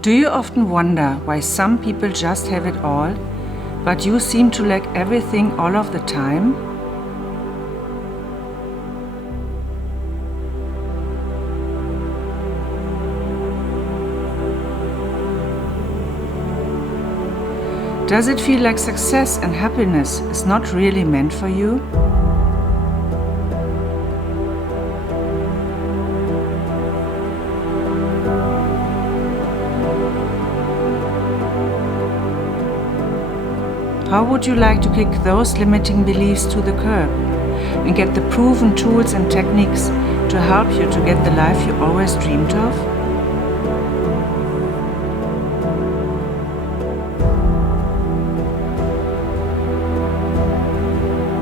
Do you often wonder why some people just have it all, but you seem to lack everything all of the time? Does it feel like success and happiness is not really meant for you? How would you like to kick those limiting beliefs to the curb and get the proven tools and techniques to help you to get the life you always dreamed of?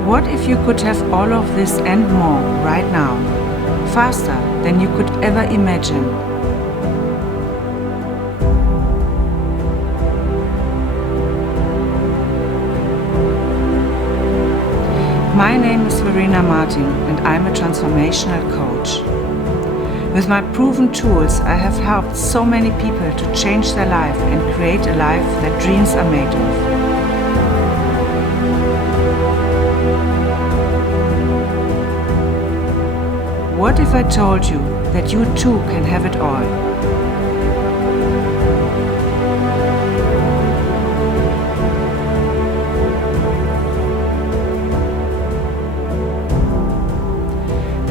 What if you could have all of this and more right now, faster than you could ever imagine? My name is Verena Martin and I'm a transformational coach. With my proven tools, I have helped so many people to change their life and create a life that dreams are made of. What if I told you that you too can have it all?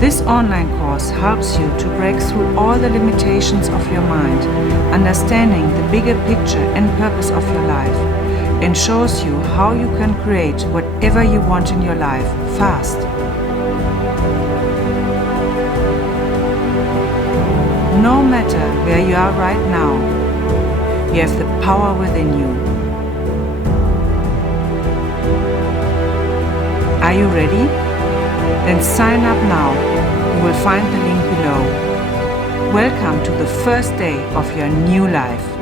This online course helps you to break through all the limitations of your mind, understanding the bigger picture and purpose of your life, and shows you how you can create whatever you want in your life fast. No matter where you are right now, you have the power within you. Are you ready? Then sign up now. You will find the link below. Welcome to the first day of your new life.